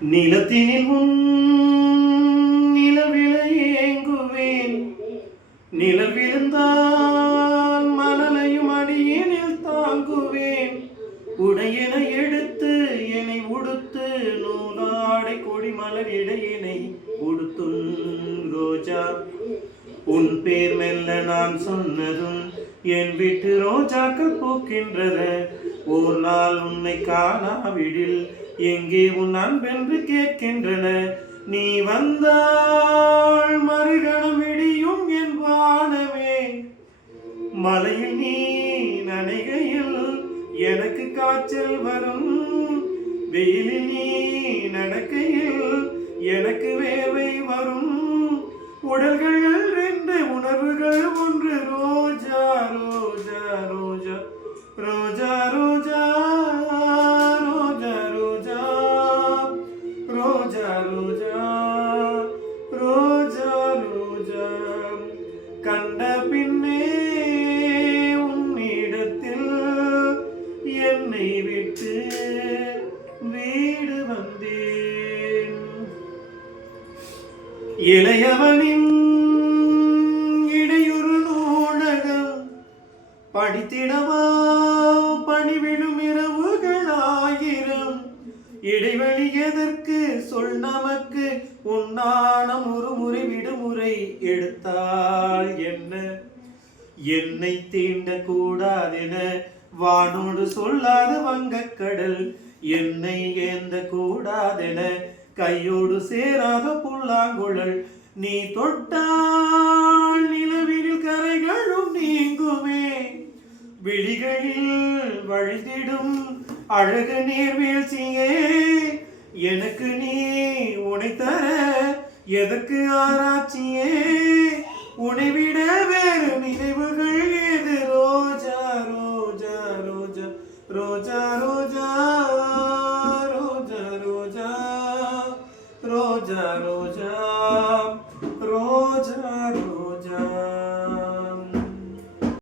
நிலத்தினில் உன் நிலவில ஏங்குவேன். நிழல் விழுந்தால் மணலையும் அடியினில் தாங்குவேன். உடையென எடுத்து என்னை உடுத்து நூலாடை கொடிமலர் இடையினை உடுத்தும் ரோஜா. உன் பேர் மெல்ல நான் சொன்னதும் என் வீட்டு ரோஜாக்கள் பூக்கின்றன. ஓர் நாள் உன்னை காணாவிடில் எங்கே உன் அன்பென்று கேட்கின்றன. நீ வந்தாள் மறுகணம் விடியும் என் வானமே. மலையில் நீ நனைகையில் எனக்கு காய்ச்சல் வரும். வெயிலில் நீ நடக்கையில் எனக்கு வேர்வை வரும். உடல்கள் ரெண்டு உணர்வுகள் ஒன்று. ரோஜா ரோஜா ரோஜா ரோஜா ரோஜா ரோஜா ரோஜா ரோஜா ரோஜா ரோஜா ரோஜா. கண்ட பின்னே உன்னிடத்தில் என்னை விட்டு வீடு வந்தேன். இளையவனின் இடையுறு நூலகம் படித்திடவா பணிவிடும் இரவுகள் ஆயிரம். இடைவெளி எதற்கு சொல் நமக்கு. உன்னானம் ஒரு முறை விடுமுறை எடுத்தால் என்ன. என்னை தீண்ட கூடாதென வானோடு சொல்லாத வங்கக்கடல். என்னை ஏந்த கூடாதென கையோடு சேராத புல்லாங்குழல். நீ தொட்டால் நிலவில் கரைகளும் நீங்குமே. விழிகளில் வழிந்திடும் அழகு நீர்வீழ்ச்சியே. எனக்கு நீ உனை தர எதற்கு ஆராய்ச்சியே. உனைவிட வேறு நினைவுகள் ஏது. ரோஜா ரோஜா ரோஜா ரோஜா ரோஜா ரோஜா ரோஜா ரோஜா ரோஜா ரோஜா ரோஜா.